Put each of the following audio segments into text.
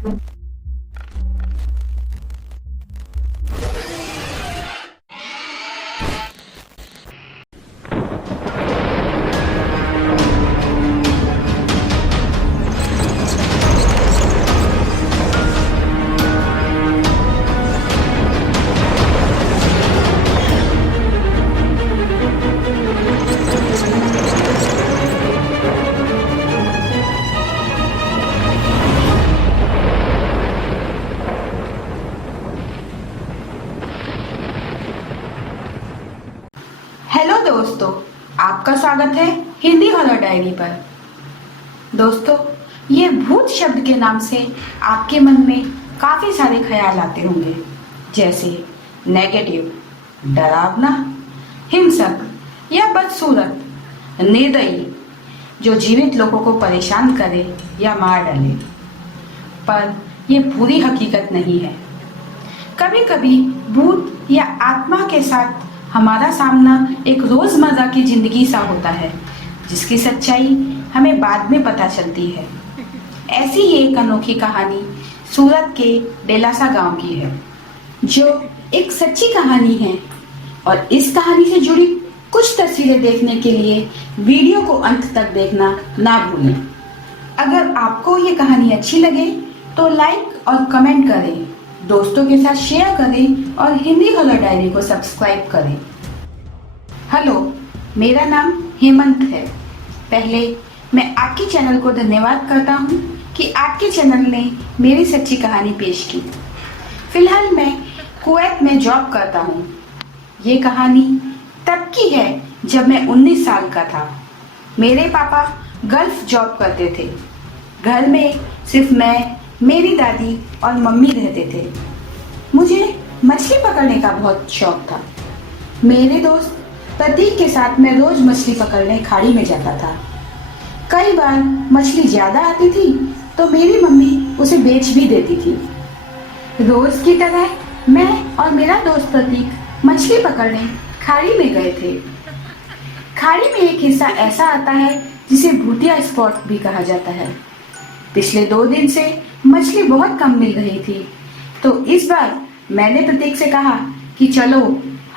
Hello दोस्तों, आपका स्वागत है हिंदी हॉरर डायरी पर। दोस्तों, ये भूत शब्द के नाम से आपके मन में काफी सारे ख्याल आते होंगे, जैसे नेगेटिव, डरावना, हिंसक या बदसूरत, निर्दयी, जो जीवित लोगों को परेशान करे या मार डाले। पर ये पूरी हकीकत नहीं है। कभी कभी भूत या आत्मा के साथ हमारा सामना एक रोजमर्रा की जिंदगी सा होता है, जिसकी सच्चाई हमें बाद में पता चलती है। ऐसी ही एक अनोखी कहानी सूरत के डेलासा गांव की है, जो एक सच्ची कहानी है। और इस कहानी से जुड़ी कुछ तस्वीरें देखने के लिए वीडियो को अंत तक देखना ना भूलें। अगर आपको ये कहानी अच्छी लगे तो लाइक और कमेंट करें, दोस्तों के साथ शेयर करें और हिंदी हॉरर डायरी को सब्सक्राइब करें। हेलो, मेरा नाम हेमंत है। पहले मैं आपके चैनल को धन्यवाद करता हूँ कि आपके चैनल ने मेरी सच्ची कहानी पेश की। फिलहाल मैं कुवैत में जॉब करता हूँ। ये कहानी तब की है जब मैं 19 साल का था। मेरे पापा गल्फ जॉब करते थे। घर में सिर्फ मैं, मेरी दादी और मम्मी रहते थे। मुझे मछली पकड़ने का बहुत शौक था। मेरे दोस्त प्रतीक के साथ मैं रोज मछली पकड़ने खाड़ी में जाता था। कई बार मछली ज्यादा आती थी तो मेरी मम्मी उसे बेच भी देती थी। रोज की तरह मैं और मेरा दोस्त प्रतीक मछली पकड़ने खाड़ी में गए थे। खाड़ी में एक हिस्सा ऐसा आता है जिसे भूतिया स्पॉट भी कहा जाता है। पिछले 2 दिन से मछली बहुत कम मिल रही थी, तो इस बार मैंने प्रतीक से कहा कि चलो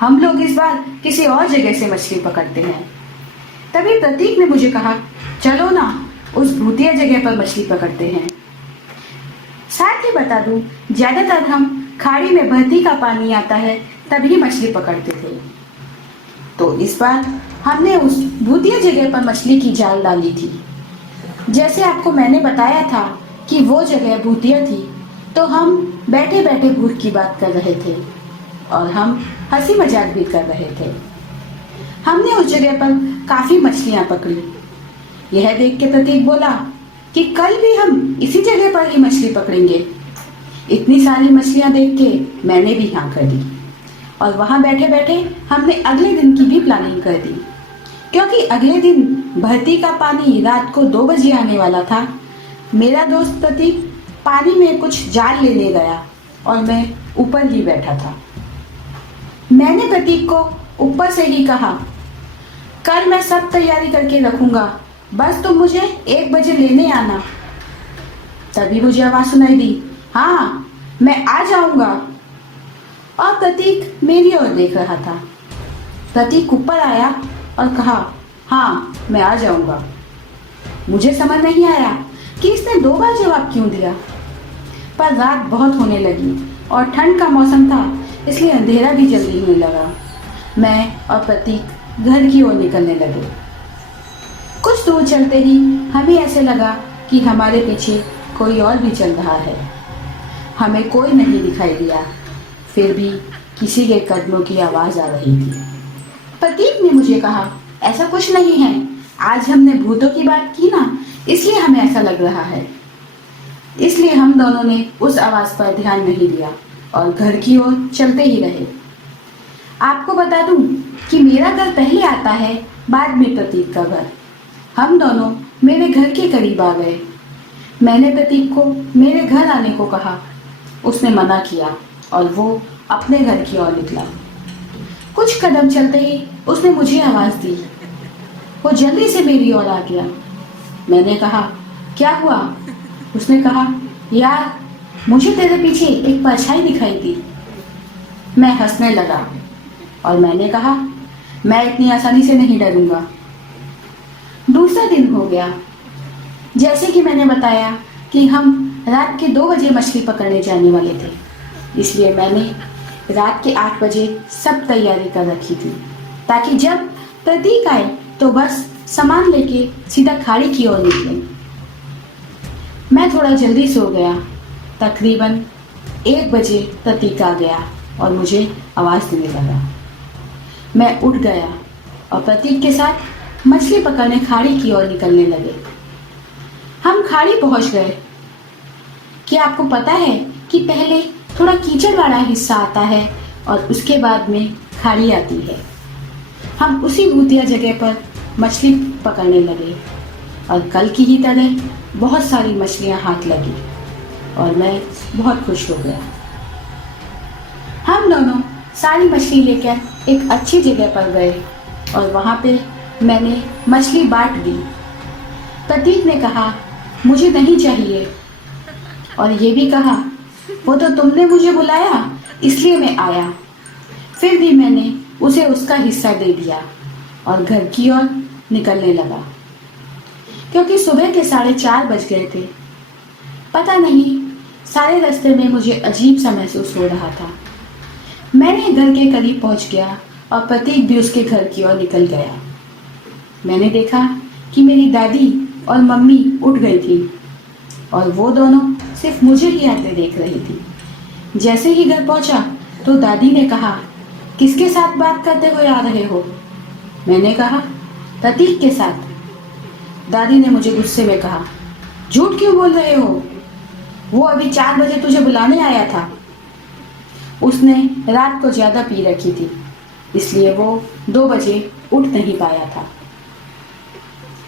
हम लोग इस बार किसी और जगह से मछली पकड़ते हैं। तभी प्रतीक ने मुझे कहा, चलो ना उस भूतिया जगह पर मछली पकड़ते हैं। साथ ही बता दूं, ज्यादातर हम खाड़ी में बहती का पानी आता है तभी मछली पकड़ते थे। तो इस बार हमने उस भूतिया जगह पर मछली की जाल डाली थी। जैसे आपको मैंने बताया था कि वो जगह भूतिया थी, तो हम बैठे बैठे भूत की बात कर रहे थे और हम हंसी मजाक भी कर रहे थे। हमने उस जगह पर काफी मछलियां पकड़ी। यह देख के प्रतीक बोला कि कल भी हम इसी जगह पर ही मछली पकड़ेंगे। इतनी सारी मछलियां देख के मैंने भी हाँ कर दी और वहां बैठे बैठे हमने अगले दिन की भी प्लानिंग कर दी, क्योंकि अगले दिन बहती का पानी रात को 2 बजे आने वाला था। मेरा दोस्त प्रतीक पानी में कुछ जाल लेने गया और मैं ऊपर ही बैठा था। मैंने प्रतीक को ऊपर से ही कहा, कल मैं सब तैयारी करके रखूंगा, बस तुम मुझे 1 बजे लेने आना। तभी मुझे आवाज सुनाई दी, हाँ मैं आ जाऊंगा। और प्रतीक मेरी ओर देख रहा था। प्रतीक ऊपर आया और कहा, हाँ मैं आ जाऊंगा। मुझे समझ नहीं आया कि इसने 2 बार जवाब क्यों दिया, पर रात बहुत होने लगी और ठंड का मौसम था, इसलिए अंधेरा भी जल्दी होने लगा। मैं और प्रतीक घर की ओर निकलने लगे। कुछ दूर चलते ही हमें ऐसे लगा कि हमारे पीछे कोई और भी चल रहा है। हमें कोई नहीं दिखाई दिया, फिर भी किसी के कदमों की आवाज आ रही थी। प्रतीक ने मुझे कहा, ऐसा कुछ नहीं है, आज हमने भूतों की बात की ना, इसलिए हमें ऐसा लग रहा है। इसलिए हम दोनों ने उस आवाज पर ध्यान नहीं दिया और घर की ओर चलते ही रहे। आपको बता दूं कि मेरा घर पहले आता है, बाद में प्रतीक का घर। हम दोनों मेरे घर के करीब आ गए। मैंने प्रतीक को मेरे घर आने को कहा। उसने मना किया और वो अपने घर की ओर निकला। कुछ कदम चलते ही उसने मुझे आवाज दी। वो जल्दी से मेरी ओर आ गया। मैंने कहा, क्या हुआ? उसने कहा, यार मुझे तेरे पीछे एक परछाई दिखाई दी। मैं हंसने लगा और मैंने कहा, मैं इतनी आसानी से नहीं डरूंगा। दूसरा दिन हो गया। जैसे कि मैंने बताया कि हम रात के 2 बजे मछली पकड़ने जाने वाले थे, इसलिए मैंने रात के 8 बजे सब तैयारी कर रखी थी, ताकि जब प्रतीक आए तो बस सामान लेके सीधा खाड़ी की ओर निकले। मैं थोड़ा जल्दी सो गया। तकरीबन 1 बजे प्रतीक आ गया और मुझे आवाज़ देने लगा। मैं उठ गया और प्रतीक के साथ मछली पकड़ने खाड़ी की ओर निकलने लगे। हम खाड़ी पहुंच गए। क्या आपको पता है कि पहले थोड़ा कीचड़ वाला हिस्सा आता है और उसके बाद में खाड़ी आती है। हम उसी भूतिया जगह पर मछली पकड़ने लगे और कल की ही तरह बहुत सारी मछलियां हाथ लगी और मैं बहुत खुश हो गया। हम दोनों सारी मछली लेकर एक अच्छी जगह पर गए और वहाँ पे मैंने मछली बांट दी। प्रतीक ने कहा, मुझे नहीं चाहिए, और ये भी कहा, वो तो तुमने मुझे बुलाया इसलिए मैं आया। फिर भी मैंने उसे उसका हिस्सा दे दिया और घर की ओर निकलने लगा, क्योंकि सुबह के 4:30 बज गए थे। पता नहीं, सारे रास्ते में मुझे अजीब सा महसूस हो रहा था। मैंने घर के करीब पहुंच गया और प्रतीक भी उसके घर की ओर निकल गया। मैंने देखा कि मेरी दादी और मम्मी उठ गई थी और वो दोनों सिर्फ मुझे ही आते देख रही थी। जैसे ही घर पहुंचा तो दादी ने कहा, किसके साथ बात करते हुए आ रहे हो? मैंने कहा, प्रतीक के साथ। दादी ने मुझे गुस्से में कहा, झूठ क्यों बोल रहे हो? वो अभी 4 बजे तुझे बुलाने आया था। उसने रात को ज़्यादा पी रखी थी, इसलिए वो 2 बजे उठ नहीं पाया था।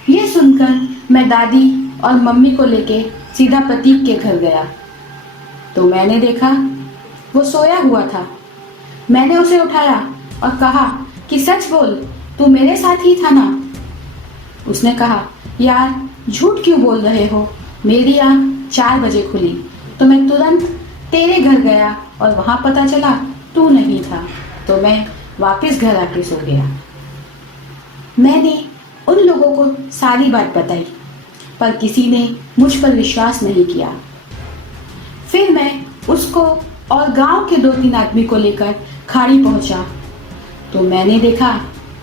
ये सुनकर मैं दादी और मम्मी को लेके सीधा प्रतीक के घर गया तो मैंने देखा वो सोया हुआ था। मैंने उसे उठाया और कहा कि सच बोल, तू मेरे साथ ही था ना? उसने कहा, यार झूठ क्यों बोल रहे हो? मेरी आँख 4 बजे खुली तो मैं तुरंत तेरे घर गया और वहाँ पता चला तू नहीं था, तो मैं वापस घर आके सो गया। मैंने उन लोगों को सारी बात बताई, पर किसी ने मुझ पर विश्वास नहीं किया। फिर मैं उसको और गांव के 2-3 आदमी को लेकर खाड़ी पहुंचा तो मैंने देखा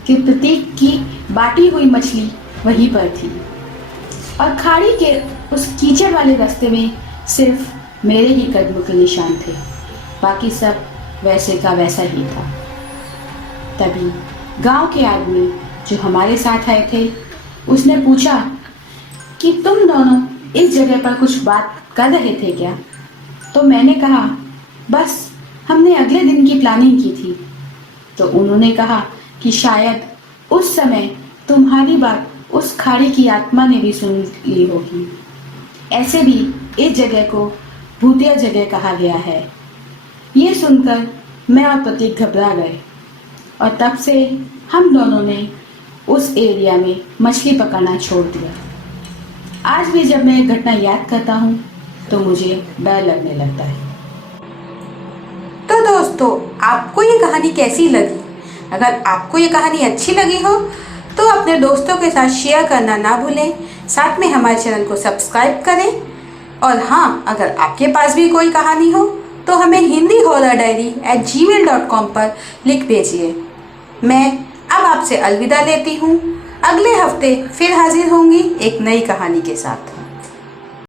कि प्रतीक की बाटी हुई मछली वहीं पर थी और खाड़ी के उस कीचड़ वाले रास्ते में सिर्फ मेरे ही कदमों के निशान थे, बाकी सब वैसे का वैसा ही था। तभी गांव के आदमी जो हमारे साथ आए थे, उसने पूछा कि तुम दोनों इस जगह पर कुछ बात कर रहे थे क्या? तो मैंने कहा, बस हमने अगले दिन की प्लानिंग की थी। तो उन्होंने कहा कि शायद उस समय तुम्हारी बात उस खाड़ी की आत्मा ने भी सुन ली होगी। ऐसे भी इस जगह को भूतिया जगह कहा गया है। ये सुनकर मैं और प्रतीक घबरा गए और तब से हम दोनों ने उस एरिया में मछली पकड़ना छोड़ दिया। आज भी जब मैं ये घटना याद करता हूँ तो मुझे डर लगने लगता है। तो दोस्तों, आपको ये कहानी कैसी लगी? अगर आपको ये कहानी अच्छी लगी हो तो अपने दोस्तों के साथ शेयर करना ना भूलें। साथ में हमारे चैनल को सब्सक्राइब करें। और हाँ, अगर आपके पास भी कोई कहानी हो तो हमें hindihorrordiary@gmail.com पर लिख भेजिए। मैं अब आपसे अलविदा लेती हूँ। अगले हफ्ते फिर हाजिर होंगी एक नई कहानी के साथ।